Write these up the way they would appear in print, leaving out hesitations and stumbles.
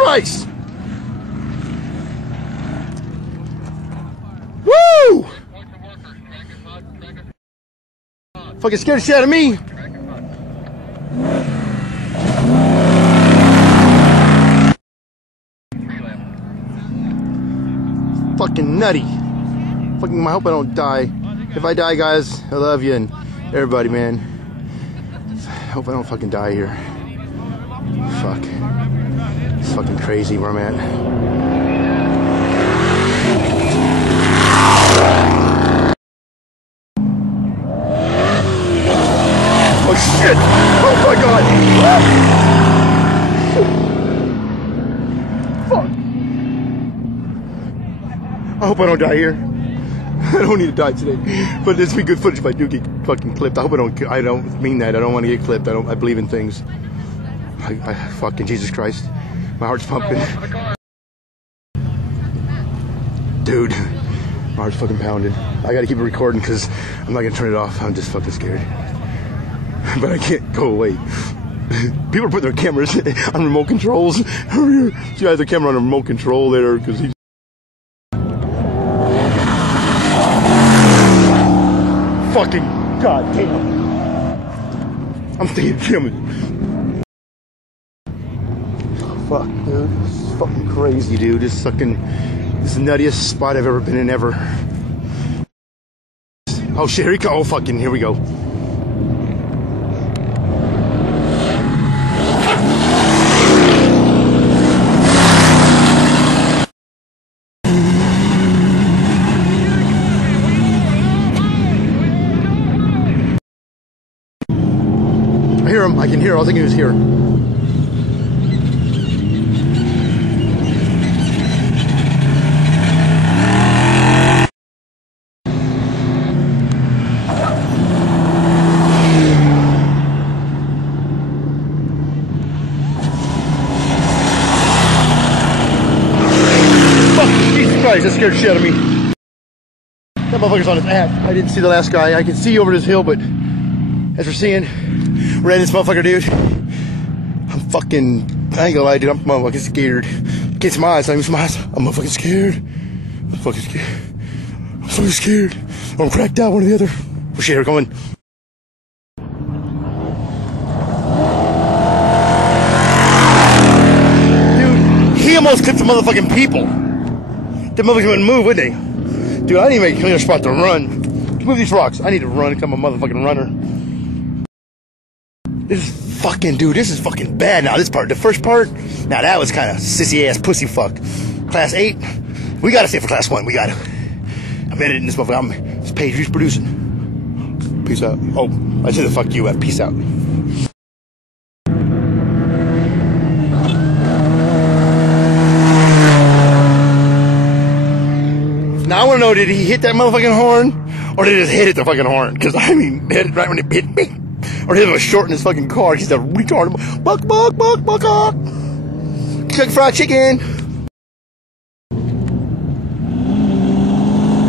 Christ! Woo! Fucking scared the shit out of me. Fucking nutty. Fucking, I hope I don't die. If I die, guys, I love you and everybody, man. I hope I don't fucking die here. Fuck. It's fucking crazy where I'm at. Oh shit! Oh my god! Fuck! I hope I don't die here. I don't need to die today, but this will be good footage if I do get fucking clipped. I hope I don't mean that. I don't want to get clipped. I believe in things. I fucking Jesus Christ. My heart's pumping. Dude, my heart's fucking pounding. I gotta keep it recording because I'm not gonna turn it off. I'm just fucking scared. But I can't go away. People are putting their cameras on remote controls. You guys, the camera on a remote control there because he's fucking goddamn. I'm thinking filming. Fuck, dude. This is fucking crazy, dude. This is the nuttiest spot I've ever been in ever. Oh shit, here we go. Oh fucking, here we go. I hear him. I can hear. I think he was here. That scared the shit out of me. That motherfucker's on his ass. I didn't see the last guy. I can see over this hill, but as we're seeing, we're in this motherfucker, dude. I'm fucking, I ain't gonna lie, dude. I'm motherfucking scared. Can't see my eyes. I ain't see my eyes. I'm motherfucking scared. I'm fucking scared. I'm fucking scared. I'm cracked out, one or the other. Oh shit, here going. Dude, he almost clipped the motherfucking people. The motherfuckers wouldn't move, would they? Dude, I need to make a cleaner spot to run. Move these rocks. I need to run because I'm a motherfucking runner. This is fucking, dude, this is fucking bad now. This part, the first part, now that was kind of sissy ass pussy fuck. Class 8, we gotta stay for class 1. We gotta. I'm editing this motherfucker. This page who's producing. Peace out. Oh, I said the fuck you at. Peace out. Now I want to know, did he hit that motherfucking horn? Or did he just hit the fucking horn? Because, I mean, hit it right when it hit me. Or hit him a short in his fucking car. He's a retard. Buck, buck, buck, buck, buck. Kentucky Fried Chicken.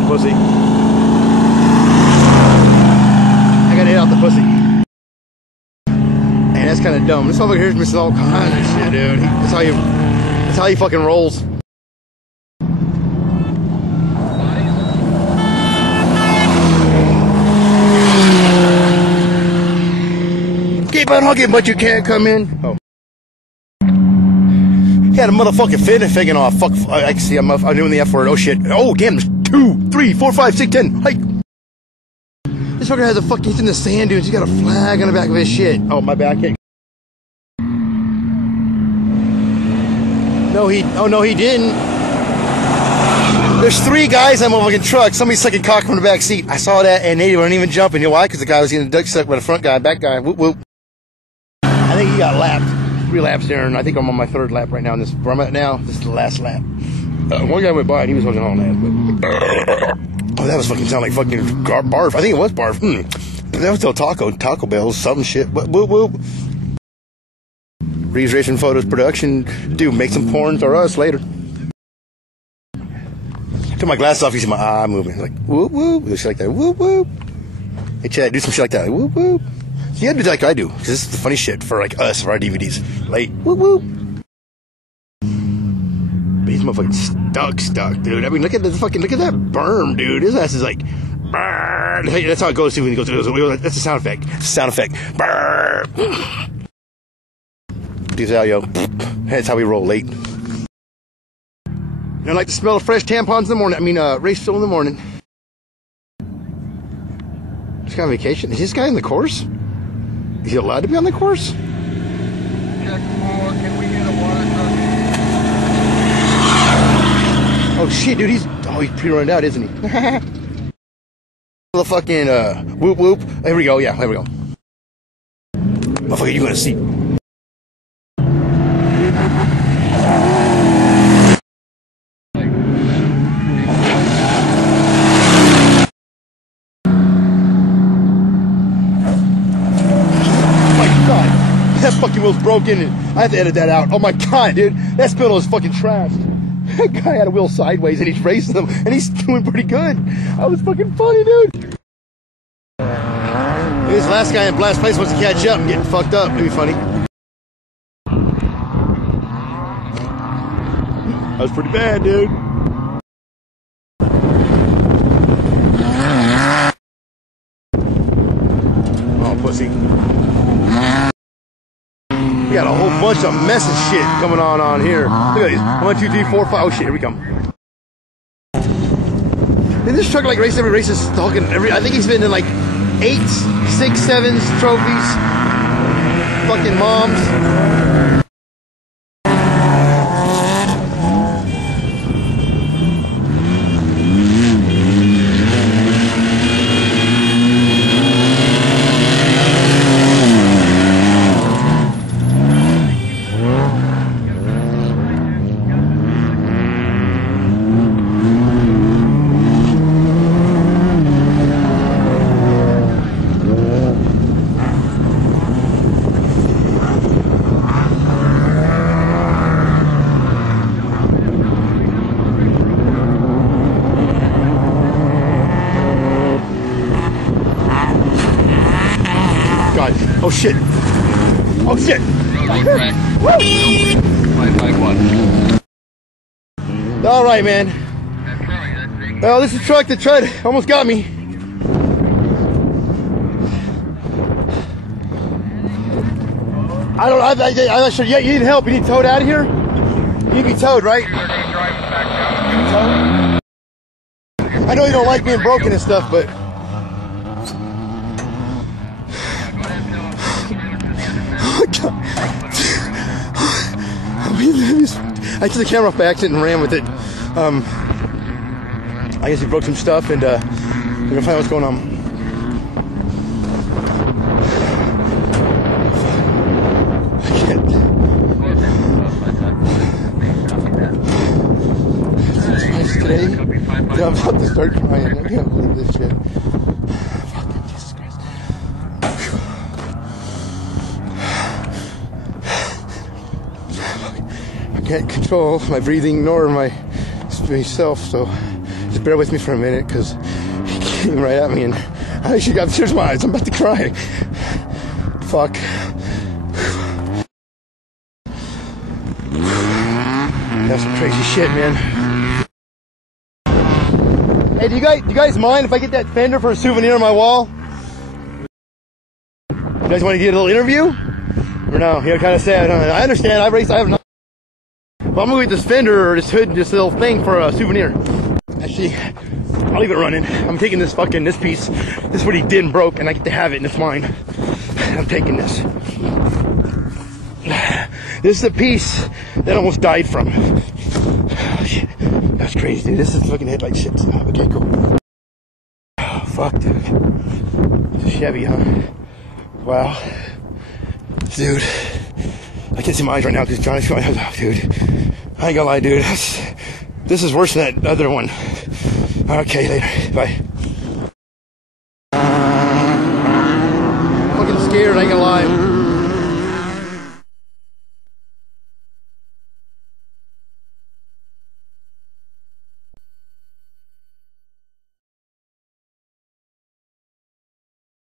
Pussy. I gotta hit out the pussy. Man, that's kind of dumb. This motherfucker here's missing all kinds of shit, dude. That's how he fucking rolls. Keep on honking, but you can't come in. Oh. He had a motherfucking fin and faking off. Fuck, I can see I'm doing the F word. Oh shit. Oh damn, there's 2, 3, 4, 5, 6, 10. Hike. This fucker has a fucking, he's in the sand dunes. He's got a flag on the back of his shit. Oh, my back. No, he didn't. There's 3 guys in that motherfucking truck. Somebody's sucking cock from the back seat. I saw that and they weren't even jumping. You know why? Because the guy was getting duck sucked by the front guy, back guy. Whoop, whoop. I think he got lapped. 3 laps there, and I think I'm on my 3rd lap right now. Where I'm at now, this is the last lap. One guy went by and he was fucking on that. Oh, that was fucking sound like fucking barf. I think it was barf. That was still Taco Bell, some shit. Whoop, whoop. Reeves Racing Photos production. Dude, make some porn for us later. Took my glasses off, you see my eye moving. Like, whoop, whoop. Shit like that. Whoop, whoop. Hey, Chad, do some shit like that. Like, whoop, whoop. So you gotta do like I do. Because this is the funny shit for like us, for our DVDs. Like, whoop, whoop. He's motherfucking stuck, dude. I mean, look at that berm, dude. His ass is like, burr. That's how it goes too when he goes through those. That's a sound effect. Sound effect. Burr. Peace out, yo. That's how we roll late. And I like to smell of fresh tampons in the morning. I mean, race fuel in the morning. This guy on vacation? Is this guy in the course? Is he allowed to be on the course? Check 4, can we get a water truck? Oh shit, dude, he's pretty run out, isn't he? The fucking whoop whoop. Here we go, yeah, there we go. Motherfucker, you gonna see. That fucking wheel's broken and I have to edit that out. Oh my god, dude. That spindle is fucking trashed. That guy had a wheel sideways and he's racing them and he's doing pretty good. That was fucking funny, dude. This last guy in last place wants to catch up and get fucked up. It'd be funny. That was pretty bad, dude. Oh, pussy. We got a whole bunch of mess and shit coming on here. Look at these. 1, 2, 3, 4, 5. Oh shit, here we come. And this truck like race every race is talking every. I think he's been in like 8s, 6, 7s trophies. Fucking moms. Oh shit! Oh shit! All right, man. Well, this is a truck that almost got me. I'm not sure. Yeah, you need help. You need towed out of here. You need to be towed, right? I know you don't like being broken and stuff, but. I took the camera off by accident and ran with it. I guess he broke some stuff, and we're gonna find out what's going on. I can't. It's nice today. Dude, I'm about to start crying. I can't believe this shit. Fucking Jesus Christ. I can't control my breathing nor myself, so just bear with me for a minute because he came right at me and I actually got tears in my eyes. I'm about to cry. Fuck. That's some crazy shit, man. Hey, do you guys mind if I get that fender for a souvenir on my wall? You guys want to get a little interview? Or no? You're kind of sad. I understand. I have not. But I'm gonna get this fender or this hood and this little thing for a souvenir. Actually, I'll leave it running. I'm taking this piece. This is what he did and broke, and I get to have it, and it's mine. I'm taking this. This is the piece that I almost died from. Oh, shit. That's crazy, dude. This is fucking headlight shit. Okay, cool. Oh, fuck, dude. It's a Chevy, huh? Wow. Dude. I can't see my eyes right now because Johnny's going, oh, dude. I ain't gonna lie, dude. This is worse than that other one. Okay, later. Bye. Fucking scared, I ain't gonna lie.